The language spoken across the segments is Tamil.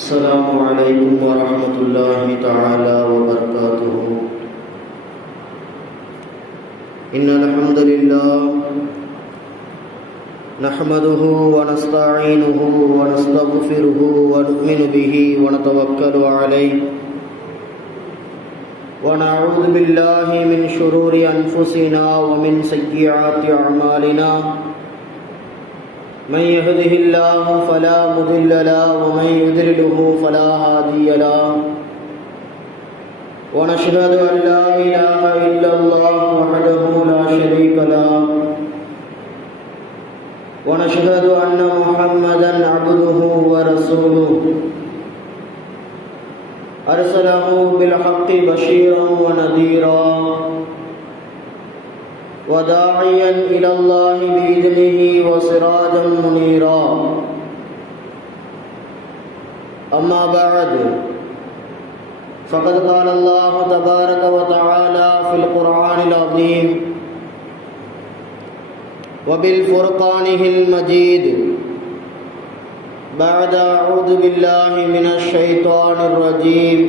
السلام عليكم ورحمة الله تعالى وبركاته. إن الحمد لله نحمده ونستعينه ونستغفره ونؤمن به ونتوكل عليه ونعوذ بالله من شرور أنفسنا ومن سيئات أعمالنا. من يهده الله فلا مضل له ومن يضلله فلا هادي له. ونشهد أن لا إله إلا الله وحده لا شريك له. ونشهد أن محمدا عبده ورسوله أرسله بالحق بشيرا ونذيرا وداعيا إلى الله بإذنه وسراجا منيرا. أما بعد فقد قال الله تبارك وتعالى في القرآن العظيم وبالفرقانه المجيد بعد أعوذ بالله من الشيطان الرجيم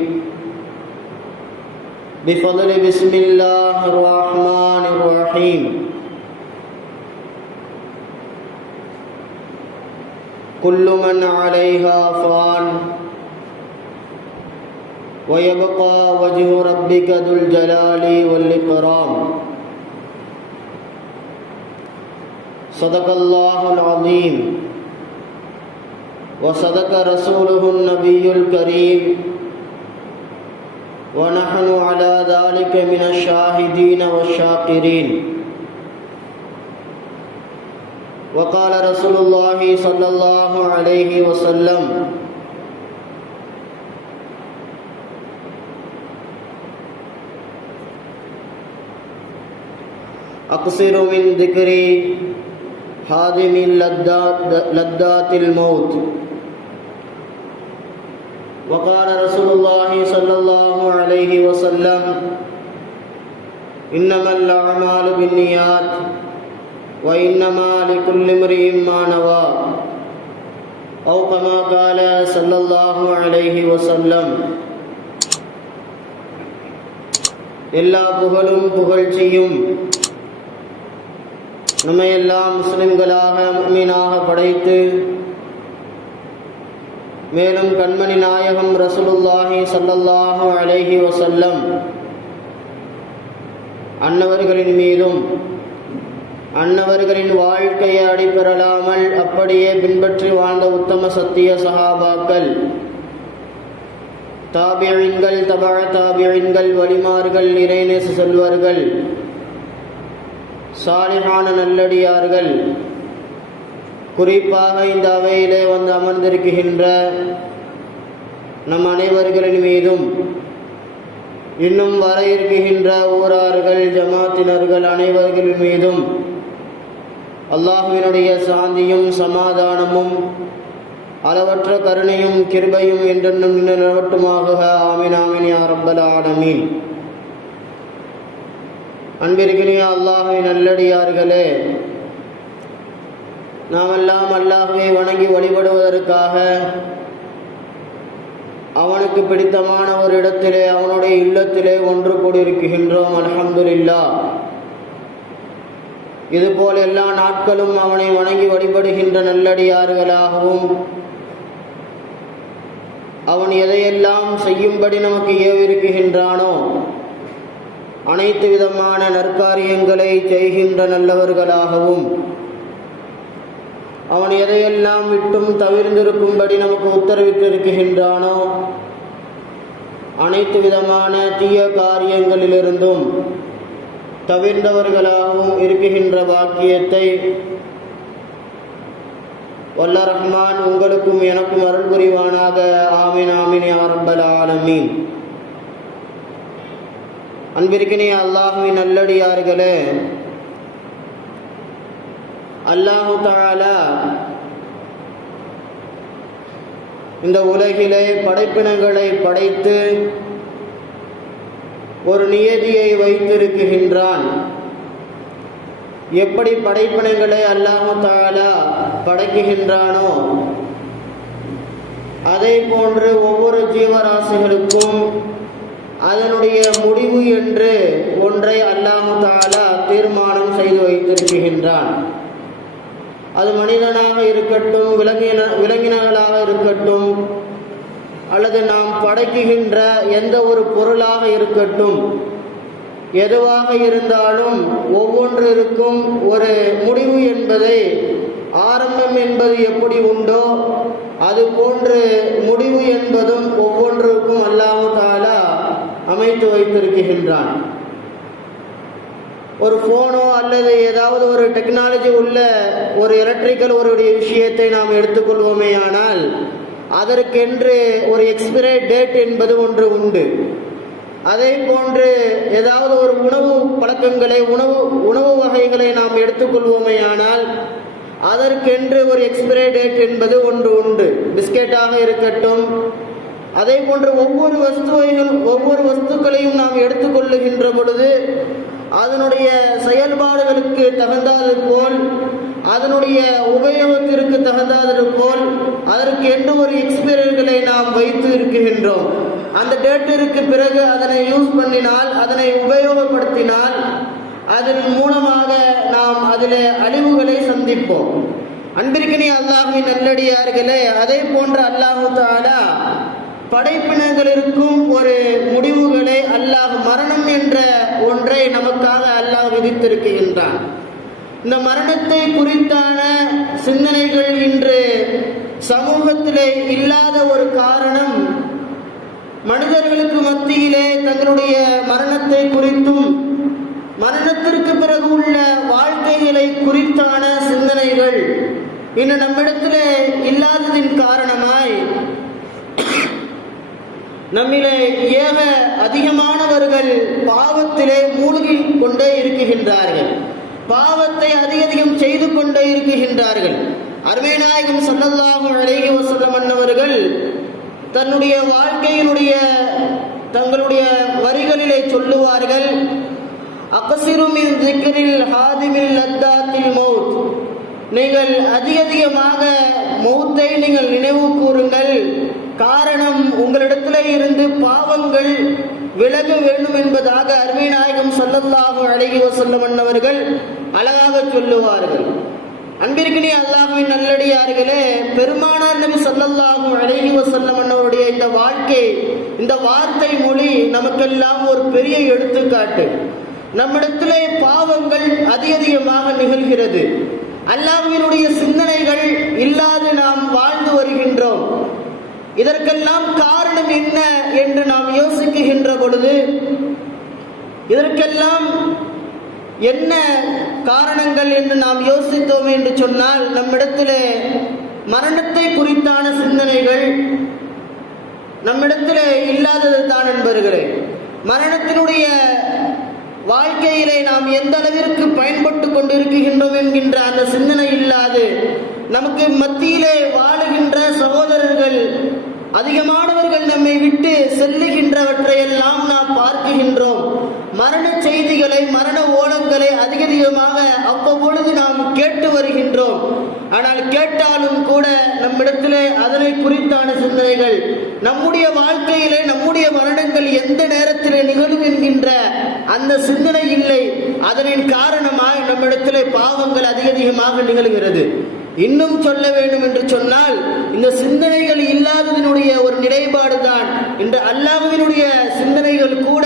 بفضل بسم الله الرحمن الرحيم. كل من عليها فان ويبقى وجه ربك ذو الجلال والإكرام. صدق الله العظيم وصدق رسوله النبي الكريم ونحن على ذلك من الشاهدين والشاكرين. وقال رسول الله صلى الله عليه وسلم أقصر من ذكر هادم لذات الموت. وقال رسول الله صلى الله عليه وسلم إنما الأعمال بالنيات وإنما لكل امرئ ما نوى أو كما قال صلى الله عليه وسلم. எல்லா புகழும் புகழ்ச்சியும் நம்மையெல்லாம் முஸ்லிம்களாக முஃமினாக படைத்து மேலும் கண்மணி நாயகம் ரசூலுல்லாஹி ஸல்லல்லாஹு அலைஹி வஸல்லம் அன்னவர்களின் மீதும் அன்னவர்களின் வாழ்க்கையை அடிபெறலாமல் அப்படியே பின்பற்றி வாழ்ந்த உத்தம சத்திய சஹாபாக்கள், தாபிஈன்கள், தபஅ தாபிஈன்கள், வலிமார்கள், இறைநேச செல்வர்கள், சாலிஹான நல்லடியார்கள், குறிப்பாக இந்த அவையிலே வந்து அமர்ந்திருக்கின்ற நம் அனைவர்களின் மீதும் இன்னும் வர இருக்கின்ற ஊரார்கள், ஜமாத்தினர்கள் அனைவர்களின் மீதும் அல்லாஹ்வினுடைய சாந்தியும் சமாதானமும் அளவற்ற கருணையும் கிருபையும் என்றென்றும் நிலவட்டுமாக. ஆமீன் ஆமீன் யா ரப்பல் ஆலமீன். அன்பிற்கினிய அல்லாஹ்வின் நல்லடியார்களே, நாமெல்லாம் அல்லாஹ்வை வணங்கி வழிபடுவதற்காக அவனுக்கு பிடித்தமான ஒரு இடத்திலே அவனுடைய இல்லத்திலே ஒன்று கூடியிருக்கின்றோம். அல்ஹம்துலில்லாஹ். இதுபோல் எல்லா நாட்களும் அவனை வணங்கி வழிபடுகின்ற நல்லடியார்களாகவும் அவன் எதையெல்லாம் செய்யும்படி நமக்கு ஏவிருக்கின்றானோ அனைத்து விதமான நற்காரியங்களை செய்கின்ற நல்லவர்களாகவும் அவன் எதையெல்லாம் விட்டும் தவிர்ந்திருக்கும்படி நமக்கு உத்தரவிட்டிருக்கின்றானோ அனைத்து விதமான தீய காரியங்களிலிருந்தும் தவிர்ந்தவர்களாகவும் இருக்குகின்ற பாக்கியத்தை வல்ல ரஹ்மான் உங்களுக்கும் எனக்கும் அருள் புரிவானாக. ஆமீன் ஆமீன் யா ரப்பல் ஆலமீன். அன்பிற்கினிய அல்லாஹ்வின் நல்லடியார்களே, அல்லாஹு தஆலா இந்த உலகிலே படைப்பினங்களை படைத்து ஒரு நியதியை வைத்திருக்கின்றான். எப்படி படைப்பினங்களை அல்லாஹ் தஆலா படைக்கின்றானோ அதே போன்று ஒவ்வொரு ஜீவராசிகளுக்கும் அதனுடைய முடிவு என்று ஒன்றை அல்லாஹ் தஆலா தீர்மானம் செய்து வைத்திருக்கின்றான். அது மனிதனாக இருக்கட்டும், விலங்கினங்களாக இருக்கட்டும், அல்லது நாம் படைக்குகின்ற எந்த ஒரு பொருளாக இருக்கட்டும், எதுவாக இருந்தாலும் ஒவ்வொன்றிற்கும் ஒரு முடிவு என்பதை, ஆரம்பம் என்பது எப்படி உண்டோ அது போன்று முடிவு என்பதும் ஒவ்வொன்றுக்கும் அல்லாஹ் தஆலா அமைத்து வைத்திருக்கின்றான். ஒரு ஃபோனோ அல்லது ஏதாவது ஒரு டெக்னாலஜி உள்ள ஒரு எலக்ட்ரிக்கல் ஒரு விஷயத்தை நாம் எடுத்துக்கொள்வோமே ஆனால் அதற்கென்று ஒரு எக்ஸ்பிரி டேட் என்பது ஒன்று உண்டு. அதே போன்று ஏதாவது ஒரு உணவு பழக்கங்களை, உணவு வகைகளை நாம் எடுத்துக்கொள்வோமே ஆனால் அதற்கென்று ஒரு எக்ஸ்பிரி டேட் என்பது ஒன்று உண்டு. பிஸ்கெட்டாக இருக்கட்டும், அதே போன்று ஒவ்வொரு வஸ்துக்களையும் நாம் எடுத்துக்கொள்ளுகின்ற பொழுது அதனுடைய செயல்பாடுகளுக்கு தகுந்தது போல், அதனுடைய உபயோகத்திற்கு தகுந்தது போல் அதற்கு என்று ஒரு எக்ஸ்பீரியன்களை நாம் வைத்து இருக்கின்றோம். அந்த டேட்டிற்கு பிறகு அதனை யூஸ் பண்ணினால், அதனை உபயோகப்படுத்தினால் அதன் மூலமாக நாம் அதில் அழிவுகளை சந்திப்போம். அன்பிற்கினிய அல்லாஹ்வின் நல்லடியார்களே, அதே போன்ற அல்லாஹ் தஆலா படைப்பினங்களிற்கும் ஒரு முடிவுகளை அல்லாஹ் மரணம் என்ற ஒன்றை நமக்காக அல்லாஹ் விதித்திருக்கின்றான். இந்த மரணத்தை குறித்தான சிந்தனைகள் இன்று சமூகத்திலே இல்லாத ஒரு காரணம், மனிதர்களுக்கு மத்தியிலே தங்களுடைய மரணத்தை குறித்தும் மரணத்திற்கு பிறகு உள்ள வாழ்க்கைகளை குறித்தான சிந்தனைகள் இன்று நம்மிடத்திலே இல்லாததின் காரணமாய் நம்மிலே ஏக அதிகமானவர்கள் பாவத்திலே மூழ்கி கொண்டே இருக்குகின்றார்கள். பாவத்தை அதிகம் செய்து கொண்டே இருக்குகின்றார்கள். அருமை நாயகம் ஸல்லல்லாஹு அலைஹி வஸல்லம் அன்னவர்கள் தன்னுடைய வாழ்க்கையினுடைய தங்களுடைய வரிகளிலே சொல்லுவார்கள், அக்ஸிரு மின் ஸிக்ரில் ஹாதிமில் லத்தாத்தில் மௌத். நீங்கள் அதிகமாக மௌத்தை நீங்கள் நினைவு கூறுங்கள். காரணம், உங்களிடத்திலே இருந்து பாவங்கள் விலக வேண்டும் என்பதாக அருமை நாயகம் ஸல்லல்லாஹு அலைஹி வஸல்லம் அன்னவர்கள் அழகாக சொல்லுவார்கள். அன்பிற்கினிய அல்லாஹ்வின் நல்லடியார்களே, பெருமானார் நபி ஸல்லல்லாஹு அலைஹி வஸல்லம் அன்னவருடைய இந்த வாழ்க்கை, இந்த வார்த்தை மொழி நமக்கெல்லாம் ஒரு பெரிய எடுத்துக்காட்டு. நம்மிடத்திலே பாவங்கள் அதிகமாக நிகழ்கிறது. அல்லாஹ்வினுடைய சிந்தனைகள் இல்லாது நாம் வாழ்ந்து வருகின்றோம். இதற்கெல்லாம் காரணம் என்ன என்று நாம் யோசிக்குகின்ற பொழுது, இதற்கெல்லாம் என்ன காரணங்கள் என்று நாம் யோசித்தோம் என்று சொன்னால், நம்மிடத்திலே மரணத்தை குறித்தான சிந்தனைகள் நம்மிடத்திலே இல்லாதது தான் என்பர்களே. மரணத்தினுடைய வாழ்க்கையிலே நாம் எந்த அளவிற்கு பயன்பட்டு கொண்டிருக்கின்றோம் என்கின்ற அந்த சிந்தனை இல்லாது நமக்கு மத்தியிலே வாழுகின்ற சகோதரர்கள் அதிகமானவர்கள் நம்மை விட்டு செல்லுகின்றவற்றையெல்லாம் நாம் பார்க்கின்றோம். மரண செய்திகளை, மரண ஓலங்களை அதிகமாக அவ்வப்பொழுது நாம் கேட்டு வருகின்றோம். ஆனால் கேட்டாலும் கூட நம்மிடத்திலே அதனை குறித்தான சிந்தனைகள், நம்முடைய வாழ்க்கையிலே நம்முடைய மரணங்கள் எந்த நேரத்திலே நிகழும் என்கின்ற அந்த சிந்தனை இல்லை. அதனின் காரணமாய் நம்மிடத்திலே பாவங்கள் அதிகமாக நிகழ்கிறது. இன்னும் சொல்ல வேண்டும் என்று சொன்னால், இந்த சிந்தனைகள் இல்லாததனுடைய ஒரு நிலைப்பாடுதான் இன்று அல்லாஹ்வினுடைய சிந்தனைகள் கூட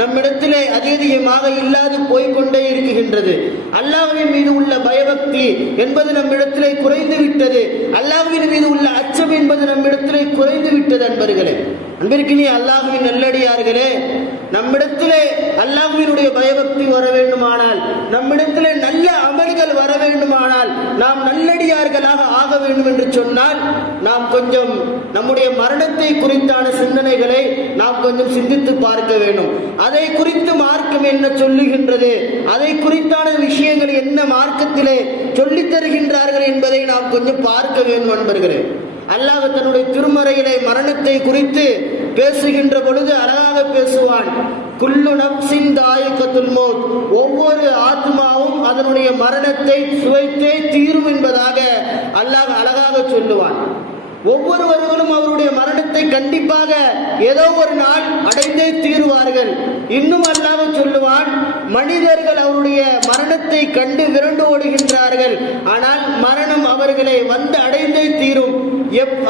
நம்மிடத்திலே அதிகமாக இல்லாது போய்கொண்டே இருக்கின்றது. அல்லாஹ்வின் மீது உள்ள பயபக்தி என்பது நம்மிடத்திலே குறைந்து விட்டது. அல்லாஹ்வின் மீது உள்ள அச்சம் என்பது நம்மிடத்திலே குறைந்து விட்டது. அன்பர்களே, அன்பிற்கினிய அல்லாஹ்வின் நல்லடியார்களே, நம்மிடத்திலே அல்லாஹ்வினுடைய பயபக்தி வர வேண்டுமானால், நம்மிடத்திலே நல்ல அமல்கள் வர வேண்டுமானால், நாம் நல்லடியார்களாக ஆக வேண்டும் என்று சொன்னால், நாம் கொஞ்சம் நம்முடைய மரணத்தை குறித்தான சிந்தனைகளை நாம் கொஞ்சம் சிந்தித்து பார்க்க வேண்டும். அதை குறித்து மார்க்கம் என்ன சொல்லுகின்றது, அதை குறித்தான விஷயங்கள் என்ன மார்க்கத்திலே சொல்லித் தருகின்றார்கள் என்பதை நாம் கொஞ்சம் பார்க்க வேண்டும். அன்பர்களே, அல்லாஹ் தன்னுடைய திருமறையிலே மரணத்தை குறித்து பேசுகின்ற பொழுது அழகாக பேசுவான். குல்லு நப்சின் தாயிகத்துல் மௌத், ஒவ்வொரு ஆத்மாவும் அதனுடைய மரணத்தை சுவைத்தே தீரும் என்பதாக அல்லாஹ் அழகாக சொல்லுவான். ஒவ்வொருவர்களும் அவருடைய மரணத்தை கண்டிப்பாக ஏதோ ஒரு நாள் அடைந்தே தீருவார்கள். இன்னும் அல்லாஹ் சொல்லுவான், மனிதர்கள் அவருடைய மரணத்தை கண்டு விரண்டு ஓடுகின்றார்கள், ஆனால் மரணம் அவர்களை வந்து அடைந்தே தீரும்.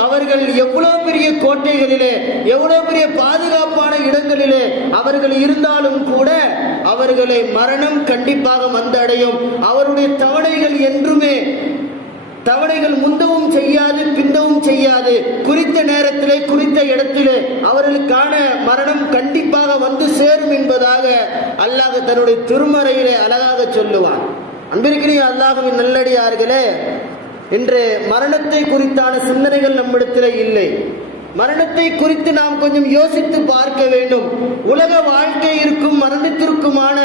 அவர்கள் எவ்வளவு பெரிய கோட்டைகளிலே, எவ்வளவு பெரிய பாதுகாப்பான இடங்களிலே அவர்கள் இருந்தாலும் கூட அவர்களை மரணம் கண்டிப்பாக வந்து அடையும். அவருடைய தவணைகள் என்றுமே தவணைகள் முந்தவும் செய்யாது, பிந்தவும் செய்யாது. குறித்த நேரத்திலே குறித்த இடத்திலே அவர்களுக்கான மரணம் கண்டிப்பாக வந்து சேரும் என்பதாக அல்லாஹ் தன்னுடைய திருமறையிலே அழகாக சொல்லுவான். அன்பிற்கினிய அல்லாஹ்வின் நல்லடியார்களே, இன்று மரணத்தை குறித்தான சிந்தனைகள் நம்மிடத்திலே இல்லை. மரணத்தை குறித்து நாம் கொஞ்சம் யோசித்து பார்க்க வேண்டும். உலக வாழ்க்கையிற்கும் மரணத்திற்குமான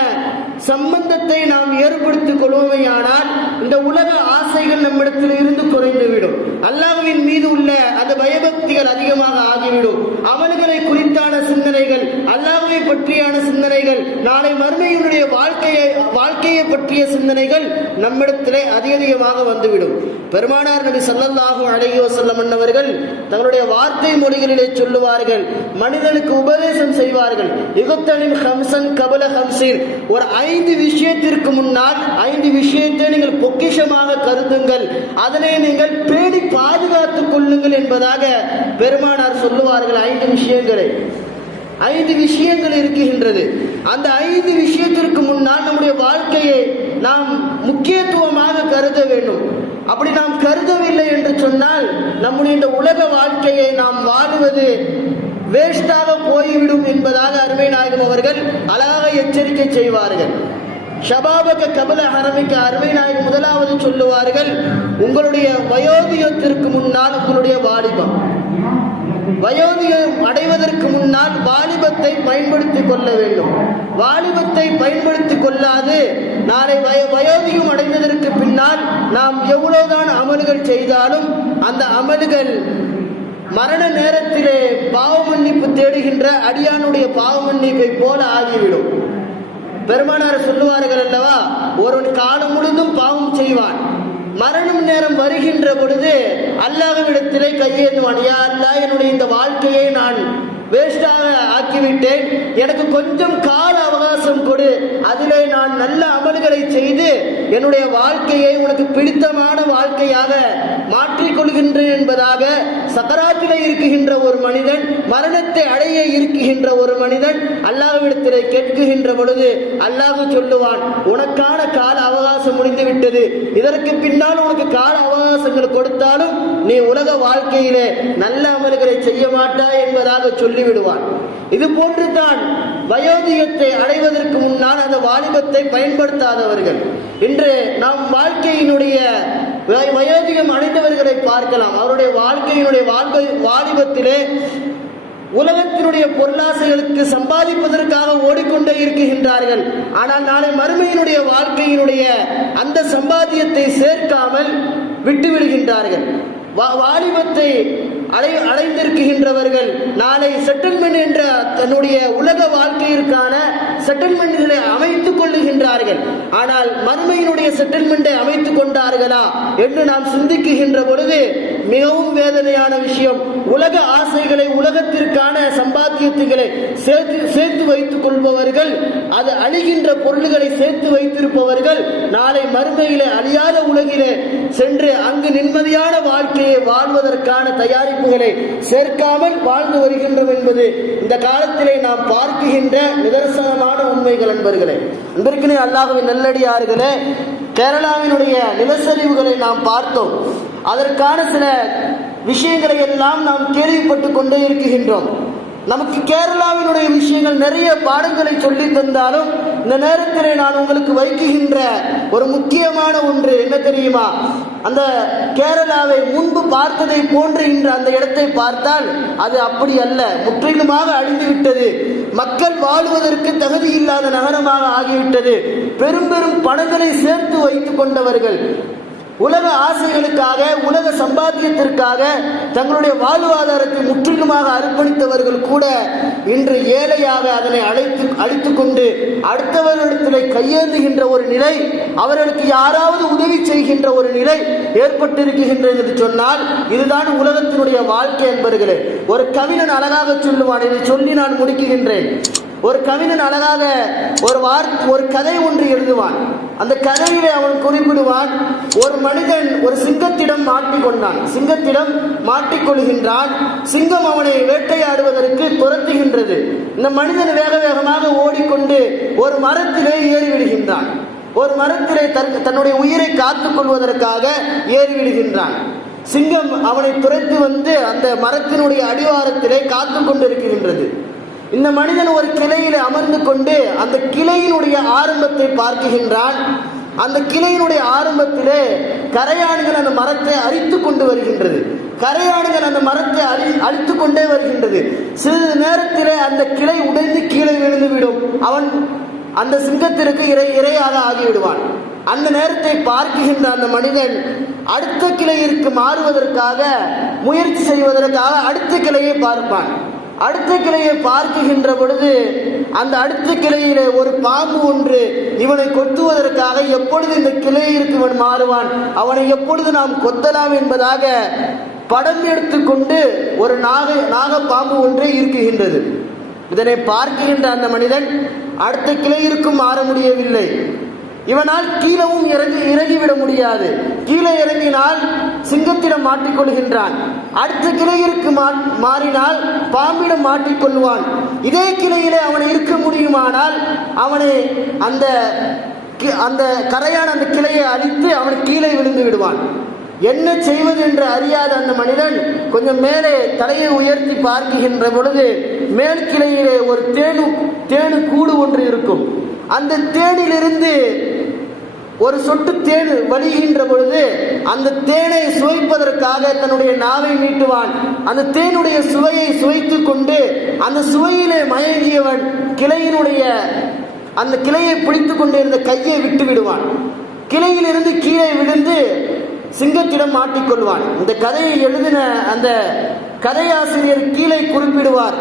சம்பந்தத்தை நாம் ஏற்படுத்திக் கொள்வோமையானால் இந்த உலக ஆசைகள் நம்மிடத்தில் இருந்து குறைந்துவிடும். அல்லாஹ்வின் மீது உள்ள அந்த பயபக்திகள் அதிகமாக ஆகிவிடும். அமல்களை குறித்தான சிந்தனைகள், அல்லாஹ்வை பற்றியான சிந்தனைகள், நாளை மறுமையினுடைய வாழ்க்கையை பற்றிய சிந்தனைகள் நம்மிடத்திலே அதிகமாக வந்துவிடும். பெருமானார் நபி ஸல்லல்லாஹு அலைஹி வஸல்லம் அவர்கள் தங்களுடைய வார்த்தை மொழிகளிலே சொல்லுவார்கள், மனிதனுக்கு உபதேசம் செய்வார்கள். யுகத்தலின் ஹம்சன் கபல ஹம்சின், ஒரு 5 விஷயத்திற்கு முன்னால் 5 விஷயத்தை நீங்கள் பொக்கிஷமாக கருதுங்கள், அதனை நீங்கள் பேணி பாதுகாத்துக் கொள்ளுங்கள் என்பதாக பெருமானார் சொல்லுவார்கள். 5 விஷயங்கள் இருக்குகின்றது. அந்த 5 விஷயத்திற்கு முன்னால் நம்முடைய வாழ்க்கையை நாம் முக்கியத்துவமாக கருத வேண்டும். அப்படி நாம் கருதவில்லை என்று சொன்னால் நம்முடைய இந்த உலக வாழ்க்கையை நாம் வாழுவது வேஸ்டாக போய்விடும் என்பதாக அருமை நாயகம் அவர்கள் அழகாக எச்சரிக்கை செய்வார்கள். ஷபாபக கபல ஹரமிக்க, அருமை நாயகம் முதலாவது சொல்லுவார்கள், உங்களுடைய வயோதிகத்திற்கு முன்னால் உங்களுடைய வாலிபம். வயோதிகம் அடைவதற்கு முன்னால் வாலிபத்தை பயன்படுத்திக் கொள்ள வேண்டும். வாலிபத்தை பயன்படுத்திக் கொள்ளாது நாளை வயோதிகம் அடைந்ததற்கு பின்னால் நாம் எவ்வளவுதான் அமல்கள் செய்தாலும் அந்த அமல்கள் மரண நேரத்திலே பாவ மன்னிப்பு தேடுகின்ற அடியானுடைய பாவ மன்னிப்பை போல ஆகிவிடும். பெருமானார் சொல்லுவார்கள் அல்லவா, ஒருவன் காலம் முழுதும் பாவம் செய்வான், மரணம் நேரம் வருகின்ற பொழுது அல்லாஹ்விடத்திலே கையேந்துவான், யா அல்லாஹ், என்னுடைய இந்த வாழ்க்கையை நான் வேஸ்டாக ஆக்கிவிட்டேன், எனக்கு கொஞ்சம் கால அவகாசம் கொடு, அதிலே நான் நல்ல அமல்களை செய்து என்னுடைய வாழ்க்கையை உனக்கு பிடித்தமான வாழ்க்கையாக மாற்றிக்கொள்கின்றேன் என்பதாக சக்கராத்திலே இருக்குகின்ற ஒரு மனிதன், மரணத்தை அடைய இருக்குகின்ற ஒரு மனிதன் அல்லாஹ்விடத்திலே கேட்குகின்ற பொழுது அல்லாஹ் சொல்லுவான், உனக்கான கால அவகாசம் முடிந்து விட்டது, இதற்கு பின்னால் உனக்கு கால அவகாசங்கள் கொடுத்தாலும் நீ உலக வாழ்க்கையிலே நல்ல அமல்களை செய்ய மாட்டாய் என்பதாக சொல்லிவிடுவான். இது போன்றுதான் வயோதிகத்தை அடைவதற்கு முன்னால் அந்த வாலிபத்தை பயன்படுத்தாதவர்கள். இன்று நாம் வாழ்க்கையினுடைய வயோதிகம் அடைந்தவர்களை பார்க்கலாம். அவருடைய வாழ்க்கையினுடைய வாலிபத்திலே உலகத்தினுடைய பொருளாசைகளுக்கு சம்பாதிப்பதற்காக ஓடிக்கொண்டே இருக்குகின்றார்கள். ஆனால் நாளை மறுமையினுடைய வாழ்க்கையினுடைய அந்த சம்பாத்தியத்தை சேர்க்காமல் விட்டுவிடுகின்றார்கள். வாலிபத்தை அடைந்திருக்கின்றவர்கள் நாளை செட்டில்மெண்ட் என்ற தன்னுடைய உலக வாழ்க்கையிற்கான செட்டில்மெண்ட்களை அமைத்துக் கொள்ளுகின்றார்கள். ஆனால் மறுமையினுடைய செட்டில்மெண்டை அமைத்துக் கொண்டார்களா என்று நாம் சிந்திக்குகின்ற பொழுது மிகவும் வேதனையான விஷயம். உலக ஆசைகளை, உலகத்திற்கான சம்பாத்தியத்துகளை சேர்த்து வைத்துக் கொள்பவர்கள், அது அழிகின்ற பொருள்களை சேர்த்து வைத்திருப்பவர்கள் நாளை மறுமையிலே அழியாத உலகிலே சென்று அங்கு நிம்மதியான வாழ்க்கையை வாழ்வதற்கான தயாரிப்புகளை சேர்க்காமல் வாழ்ந்து வருகின்றோம் என்பது இந்த காலத்திலே நாம் பார்க்கின்ற நிதர்சனமான உண்மைகள். நண்பர்களே, அன்பிற்கினே அல்லாஹ்வின் நல்லடியார்களே, கேரளாவினுடைய நிலச்சரிவுகளை நாம் பார்த்தோம். அதற்கான சில விஷயங்களை எல்லாம் நாம் கேள்விப்பட்டு கொண்டே இருக்கின்றோம். நமக்கு கேரளாவினுடைய விஷயங்கள் நிறைய பாடங்களை சொல்லி தந்தாலும் இந்த நேரத்திலே நான் உங்களுக்கு வைக்குகின்ற ஒரு முக்கியமான ஒன்று என்ன தெரியுமா? அந்த கேரளாவை முன்பு பார்த்ததை போன்று இன்று அந்த இடத்தை பார்த்தால் அது அப்படி அல்ல, முற்றிலுமாக அழிந்து விட்டது. மக்கள் வாழ்வதற்கு தகுதி இல்லாத நகரமாக ஆகிவிட்டது. பெரும் பெரும் பணங்களை சேர்த்து வைத்துக் கொண்டவர்கள், உலக ஆசைகளுக்காக, உலக சம்பாத்தியத்திற்காக தங்களுடைய வாழ்வாதாரத்தை முற்றிலுமாக அர்ப்பணித்தவர்கள் கூட இன்று ஏழையாக அதனை அழித்துக் கொண்டு அடுத்தவர்களிடத்தில் கையேந்துகின்ற ஒரு நிலை, அவர்களுக்கு யாராவது உதவி செய்கின்ற ஒரு நிலை ஏற்பட்டிருக்கின்றது என்று சொன்னால் இதுதான் உலகத்தினுடைய வாழ்க்கை என்பர்களே. ஒரு கவிஞன் அழகாக சொல்லுவான், இதை சொல்லி நான் முடிக்குகின்றேன். ஒரு கவிஞன் அழகாக ஒரு கதை ஒன்று எழுதுவான். அந்த கதையிலே அவன் குறிப்பிடுவான், ஒரு மனிதன் ஒரு சிங்கத்திடம் மாட்டிக்கொண்டான். சிங்கத்திடம் மாட்டிக்கொள்கின்றான். சிங்கம் அவனை வேட்டையாடுவதற்கு துரத்துகின்றது. இந்த மனிதன் வேக வேகமாக ஓடிக்கொண்டு ஒரு மரத்திலே ஏறிவிடுகின்றான். ஒரு மரத்திலே தன்னுடைய உயிரை காத்துக் கொள்வதற்காக ஏறிவிடுகின்றான். சிங்கம் அவனை துரத்தி வந்து அந்த மரத்தினுடைய அடிவாரத்திலே காத்துக் கொண்டிருக்கின்றது. இந்த மனிதன் ஒரு கிளையில அமர்ந்து கொண்டு அந்த கிளையினுடைய ஆரம்பத்தை பார்க்கின்றான். அந்த கிளையினுடைய ஆரம்பத்திலே கரையான்கள் அந்த மரத்தை அரித்து கொண்டு வருகின்றது. கரையான்கள் அந்த மரத்தை அழித்து கொண்டே வருகின்றது. சிறிது நேரத்திலே அந்த கிளை உடைந்து கீழே விழுந்துவிடும். அவன் அந்த சிங்கத்திற்கு இரையாக ஆகிவிடுவான். அந்த நேரத்தை பார்க்கின்ற அந்த மனிதன் அடுத்த கிளையிற்கு மாறுவதற்காக முயற்சி செய்வதற்காக அடுத்த கிளையை பார்ப்பான். அடுத்த கிளையை பார்க்குகின்ற பொழுது அந்த அடுத்த கிளையிலே ஒரு பாம்பு ஒன்று இவனை கொத்துவதற்காக எப்பொழுது இந்த கிளையிற்கு இவன் மாறுவான், அவனை எப்பொழுது நாம் கொத்தலாம் என்பதாக படம் எடுத்துக்கொண்டு ஒரு நாக பாம்பு ஒன்றே இருக்குகின்றது. இதனை பார்க்கின்ற அந்த மனிதன் அடுத்த கிளையிற்கும் மாற முடியவில்லை. இவனால் கீழவும் இறங்கிவிட முடியாது. கீழே இறங்கினால் சிங்கத்திடம் மாட்டிக்கொள்கின்றான். அடுத்த கிளையிற்கு மாறினால் பாம்பிடம் மாட்டிக்கொள்வான். இதே கிளையிலே அவனை இருக்க முடியுமானால் அவனை அந்த கரையான அந்த கிளையை அழித்து அவன் கீழே விழுந்து விடுவான். என்ன செய்வது என்று அறியாத அந்த மனிதன் கொஞ்சம் மேலே தலையை உயர்த்தி பார்க்கின்ற பொழுது மேல் கிளையிலே ஒரு தேனு கூடு ஒன்று இருக்கும். அந்த தேனிலிருந்து ஒரு சொட்டு தேன் வலிகின்ற பொழுது அந்த தேனை சுவைப்பதற்காக தன்னுடைய நாவை நீட்டுவான். அந்த தேனுடைய சுவையை சுவைத்துக் கொண்டு அந்த சுவையிலே மயங்கியவன் அந்த கிளையை பிடித்துக் கொண்டிருந்த கையை விட்டு விடுவான். கிளையிலிருந்து கீழே விழுந்து சிங்கத்திடம் மாட்டிக்கொள்வான். இந்த கதையை எழுதின அந்த கதையாசிரியர் கீழே குறிப்பிடுவார்,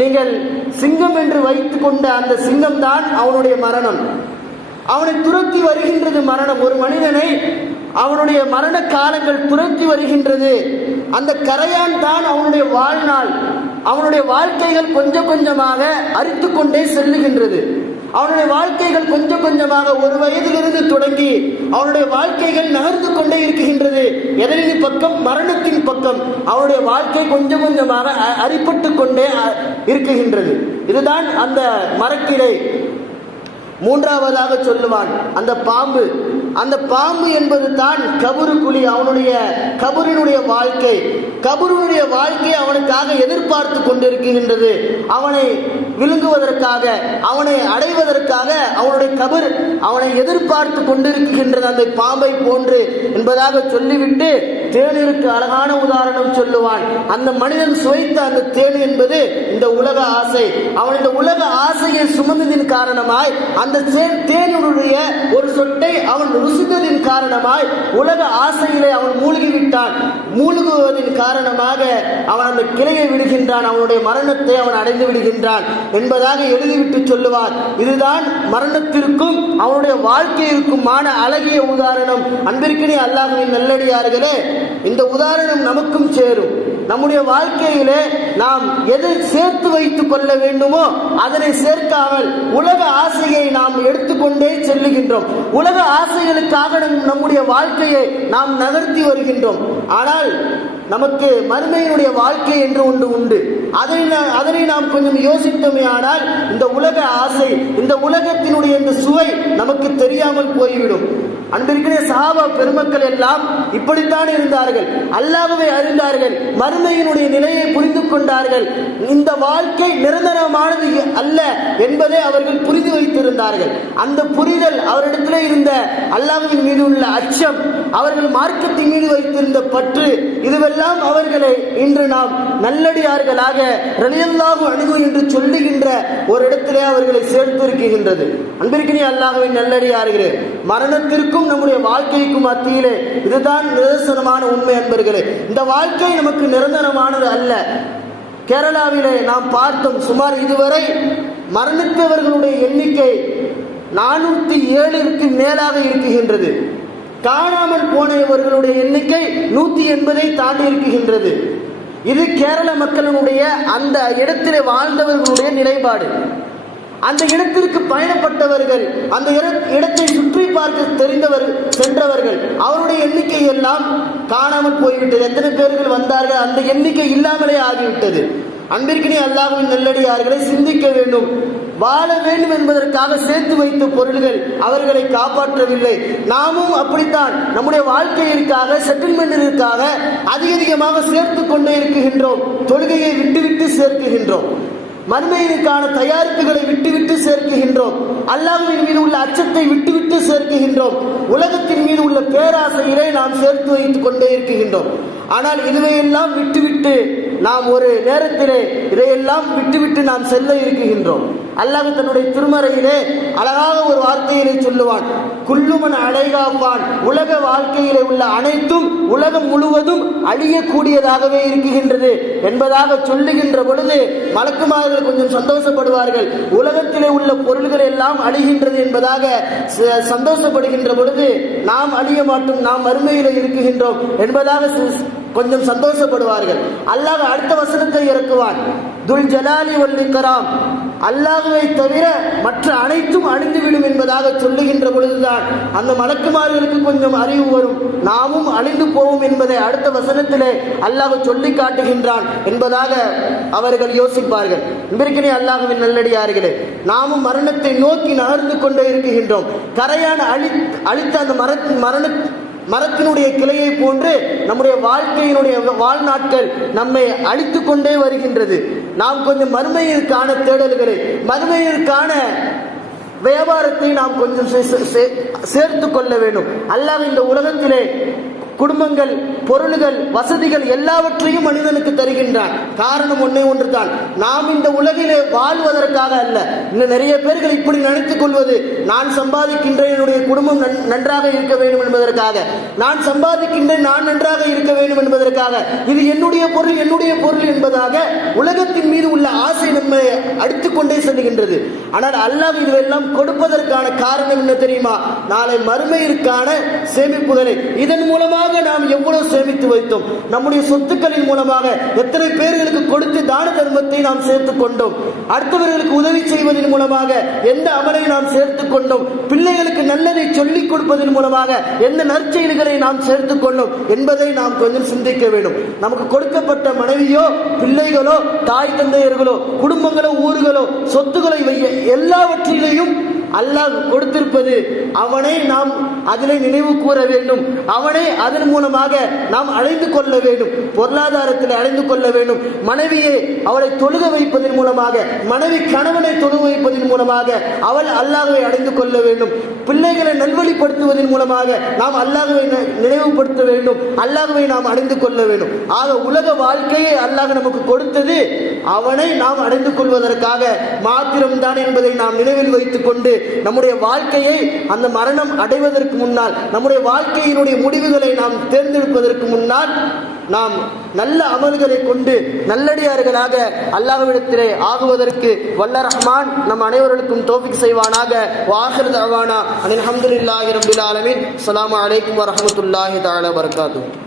நீங்கள் சிங்கம் என்று வைத்துக் கொண்ட அந்த சிங்கம் தான் அவனுடைய மரணம். அவனை துரத்தி வருகின்றது மரணம். ஒரு மனிதனை அவனுடைய மரண காலங்கள் துரத்தி வருகின்றது. அந்த கரையான் தான் அவனுடைய வாழ்நாள். அவனுடைய வாழ்க்கைகள் கொஞ்சம் கொஞ்சமாக அரித்து கொண்டே செல்லுகின்றது. அவனுடைய வாழ்க்கைகள் கொஞ்சம் கொஞ்சமாக ஒரு வயதிலிருந்து தொடங்கி அவனுடைய வாழ்க்கைகள் நகர்ந்து கொண்டே இருக்குகின்றது. எதிரின் பக்கம், மரணத்தின் பக்கம் அவனுடைய வாழ்க்கை கொஞ்சம் கொஞ்சமாக அரிப்பட்டு கொண்டே இருக்குகின்றது. இதுதான் அந்த மரக்கிளை. மூன்றாவதாக சொல்லுவான் அந்த பாம்பு என்பது தான் கபரு குழி. அவனுடைய கபரினுடைய வாழ்க்கை அவனுக்காக எதிர்பார்த்து கொண்டிருக்கின்றது. அவனை விழுங்குவதற்காக, அவனை அடைவதற்காக அவனுடைய கபர் அவனை எதிர்பார்த்து கொண்டிருக்கின்றது அந்த பாம்பை போன்று என்பதாக சொல்லிவிட்டு தேனிற்கு அழகான உதாரணம் சொல்லுவான். அந்த மனிதன் சுவைத்த அந்த தேன் என்பது இந்த உலக ஆசை. அவன் இந்த உலக ஆசையை சுமந்ததின் காரணமாய் அந்த தேனுடைய ஒரு சொட்டை அவன் ருசித்ததின் காரணமாய் உலக ஆசையிலே அவன் மூழ்கிவிட்டான். மூழ்குவதின் காரணமாக அவன் அந்த கிளையை விடுகின்றான். அவனுடைய மரணத்தை அவன் அடைந்து விடுகின்றான் என்பதாக எழுதிவிட்டு சொல்லுவார். இதுதான் மரணத்திற்கும் அவனுடைய வாழ்க்கையிற்குமான அழகிய உதாரணம். அன்பிற்கினே அல்லாஹ்வின் நல்லடியார்களே, இந்த உதாரணம் நமக்கும் சேரும். நம்முடைய வாழ்க்கையிலே நாம் எதை சேர்த்து வைத்துக் கொள்ள வேண்டுமோ அதனை சேர்க்காமல் உலக ஆசையை நாம் எடுத்துக்கொண்டே செல்லுகின்றோம். உலக ஆசைகளுக்காக நம்முடைய வாழ்க்கையை நாம் நகர்த்தி வருகின்றோம். ஆனால் நமக்கு மறுமையினுடைய வாழ்க்கை என்று ஒன்று உண்டு. அதனை நாம் கொஞ்சம் யோசித்தோமே ஆனால் இந்த உலக ஆசை, இந்த உலகத்தினுடைய இந்த சுவை நமக்கு தெரியாமல் போய்விடும். அன்பிற்கிற சஹாபா பெருமக்கள் எல்லாம் இப்படித்தான் இருந்தார்கள். அல்லாஹ்வை அறிந்தார்கள், மறுமையினுடைய நிலையை புரிந்து கொண்டார்கள். இந்த வாழ்க்கை நிரந்தரமானது அல்ல என்பதை அவர்கள் புரிந்து வைத்திருந்தார்கள். அந்த புரிதல் அவரிடத்திலே இருந்த அல்லாஹ்வின் மீது உள்ள அச்சம், அவர்கள் மார்க்கத்தின் மீது வைத்திருந்த பற்று, இதுவெல்லாம் அவர்களை இன்று நாம் நல்லடியார்களாக ரலியல்லாஹு அன்ஹு என்று சொல்லுகின்ற ஒரு இடத்திலே அவர்களை சேர்த்திருக்கின்றது. அன்பிற்கினிய அல்லாஹ்வின் நல்லடியார்களே, மரணத்திற்கும் மரணத்திற்கும் நம்முடைய வாழ்க்கைக்கும் மத்தியிலே இதுதான் நிதர்சனமான உண்மை அன்பர்களே. இந்த வாழ்க்கை நமக்கு நிரந்தரமானது அல்ல. கேரளாவிலே நாம் பார்த்தோம், சுமார் இதுவரை மரணித்தவர்களுடைய எண்ணிக்கை 407ற்கு மேலாக இருக்குகின்றது. காணாமல் போனவர்களுடைய எண்ணிக்கை 180 தாண்டி இருக்குகின்றது. இது கேரள மக்களுடைய அந்த இடத்திலே வாழ்ந்தவர்களுடைய நிலைப்பாடு. அந்த இடத்திற்கு பயணப்பட்டவர்கள், அந்த இடத்தை சுற்றி பார்க்க சென்றவர்கள், அவருடைய எண்ணிக்கை எல்லாம் காணாமல் போய்விட்டது. எத்தனை பேர்கள் வந்தார்கள், அந்த எண்ணிக்கை இல்லாமலே ஆகிவிட்டது. அன்பிற்கினே அல்லாஹ்வின் நல்லடியார்களை சிந்திக்க வேண்டும். வாழ வேண்டும் என்பதற்காக சேர்த்து வைத்த பொருள்கள் அவர்களை காப்பாற்றவில்லை. நாமும் அப்படித்தான் நம்முடைய வாழ்க்கையிற்காக, செட்டில்மெண்டிற்காக அதிகமாக சேர்த்து கொண்டே இருக்குகின்றோம். தொழுகையை விட்டுவிட்டு சேர்க்குகின்றோம். மறுமையிற்கான தயாரிப்புகளை விட்டுவிட்டு சேர்க்குகின்றோம். அல்லாஹ்வின் மீது உள்ள அச்சத்தை விட்டுவிட்டு சேர்க்குகின்றோம். உலகத்தின் மீது உள்ள பேராசையிலே நாம் சேர்த்து வைத்துக் கொண்டே இருக்குகின்றோம். ஆனால் இதுவையெல்லாம் விட்டுவிட்டு நாம் ஒரு நேரத்திலே இதையெல்லாம் விட்டுவிட்டு நாம் செல்ல இருக்குகின்றோம். அல்லாஹ் தன்னுடைய திருமறையிலே அழகாக ஒரு வார்த்தையிலே சொல்லுவான், குல்லுமன் அலைகாப்பான். உலக வாழ்க்கையிலே உள்ள அனைத்தும் உலகம் முழுவதும் அழியக்கூடியதாகவே இருக்குகின்றது என்பதாக சொல்லுகின்ற பொழுது மலக்குமார்கள் கொஞ்சம் சந்தோஷப்படுவார்கள். உலகத்திலே உள்ள பொருள்கள் எல்லாம் அழிகின்றது என்பதாக சந்தோஷப்படுகின்ற பொழுது நாம் அழிய மாட்டோம், நாம் மறுமையிலே இருக்குகின்றோம் என்பதாக கொஞ்சம் சந்தோஷப்படுவார்கள். அல்லாஹ் அடுத்த வசனத்தை இறக்குவான், துல் ஜலாலி வல் இக்ராம். அல்லாஹ்வை தவிர மற்ற அனைத்தும் அழிந்துவிடும் என்பதாக சொல்லுகின்ற பொழுதுதான் அந்த மலக்குமார்களுக்கு கொஞ்சம் அறிவு வரும், நாமும் அழிந்து போவோம் என்பதை அடுத்த வசனத்திலே அல்லாஹ் சொல்லி காட்டுகின்றான் என்பதாக அவர்கள் யோசிப்பார்கள். இன்றைக்கினே அல்லாஹ்வின் நல்லடியார்களே, நாமும் மரணத்தை நோக்கி நகர்ந்து கொண்டே இருக்குகின்றோம். கரையான அழித்த அந்த மரத்தினுடைய கிளையை போன்று நம்முடைய வாழ்க்கையினுடைய வாழ்நாட்கள் நம்மை அழித்து கொண்டே வருகின்றது. நாம் கொஞ்சம் மறுமையிற்கான தேடல்களை, மறுமையிற்கான வியாபாரத்தை நாம் கொஞ்சம் சேர்த்து கொள்ள வேண்டும். அல்லாஹ் இந்த உலகத்திலே குடும்பங்கள், பொருள்கள், வசதிகள் எல்லாவற்றையும் மனிதனுக்கு தருகின்றான். காரணம் ஒன்றே ஒன்றுதான், நாம் இந்த உலகிலே வாழ்வதற்காக அல்ல. இன்னும் நிறைய பேர்கள் இப்படி நினைத்துக் கொள்வது, நான் சம்பாதிக்கின்றேன், என்னுடைய குடும்பம் நன்றாக இருக்க வேண்டும் என்பதற்காக, நான் சம்பாதிக்கின்றேன், நான் நன்றாக இருக்க வேண்டும் என்பதற்காக, இது என்னுடைய பொருள் என்பதாக உலகத்தின் மீது உள்ள ஆசை நம்மை அடித்துக் கொண்டே செல்கின்றது. ஆனால் அல்லாஹ் இதுவெல்லாம் கொடுப்பதற்கான காரணம் என்ன தெரியுமா? நாளை மறுமையிற்கான சேமிப்புகளை. இதன் மூலமாக நாம் எவ்வளவு சேமித்து வைத்தோம், நம்முடைய சொத்துக்களின் மூலமாக எத்தனை பேர்களுக்கு கொடுத்து தான தர்மத்தை நாம் சேர்த்துக் கொண்டோம், அடுத்தவர்களுக்கு உதவி செய்வதன் மூலமாக எந்த அமலை நாம் சேர்த்துக் கொண்டோம், பிள்ளைகளுக்கு நல்லதை சொல்லிக் கொடுப்பதன் மூலமாக எந்த நற்செயல்களை நாம் சேர்த்துக் கொண்டோம் என்பதை நாம் கொஞ்சம் சிந்திக்க வேண்டும். நமக்கு கொடுக்கப்பட்ட மனைவியோ, பிள்ளைகளோ, தாய் தந்தையர்களோ, குடும்பங்களோ, ஊர்களோ, சொத்துக்களை எல்லாவற்றிலேயும் அல்லாஹ் கொடுத்திருப்பது, அவனை நாம் அதிலே நினைவு கூற வேண்டும். அவனை அதன் மூலமாக நாம் அடைந்து கொள்ள வேண்டும், பொருளாதாரத்தில் அடைந்து கொள்ள வேண்டும். மனைவியை அவளை தொழுக வைப்பதன் மூலமாக, மனைவி கணவனை தொழுக வைப்பதன் மூலமாக அவள் அல்லாஹ்வை அடைந்து கொள்ள வேண்டும். பிள்ளைகளை நல்வழிப்படுத்துவதன் மூலமாக நாம் அல்லாஹ்வை நினைவுபடுத்த வேண்டும், அல்லாஹ்வை நாம் அடைந்து கொள்ள வேண்டும். ஆக உலக வாழ்க்கையை அல்லாஹ் நமக்கு கொடுத்தது அவனை நாம் அடைந்து கொள்வதற்காக மாத்திரம்தான் என்பதை நாம் நினைவில் வைத்துக் கொண்டு நம்முடைய வாழ்க்கையை அந்த மரணம் அடைவதற்கு முன்னால், நம்முடைய வாழ்க்கையினுடைய முடிவுகளை நாம் தேர்ந்தெடுப்பதற்கு முன்னால் நாம் நல்ல அமல்களை கொண்டு நல்லடியார்களாக அல்லாஹ்விடத்திலே ஆகுவதற்கு வல்ல ரஹ்மான் நம் அனைவருக்கும் தௌஃபீக் செய்வானாக. வாஹிர் தஅவானா அல்ஹம்துலில்லாஹி ரப்பில் ஆலமீன். அஸ்ஸலாமு அலைக்கும் வரஹ்மத்துல்லாஹி தஆலா வபரகாத்துஹு.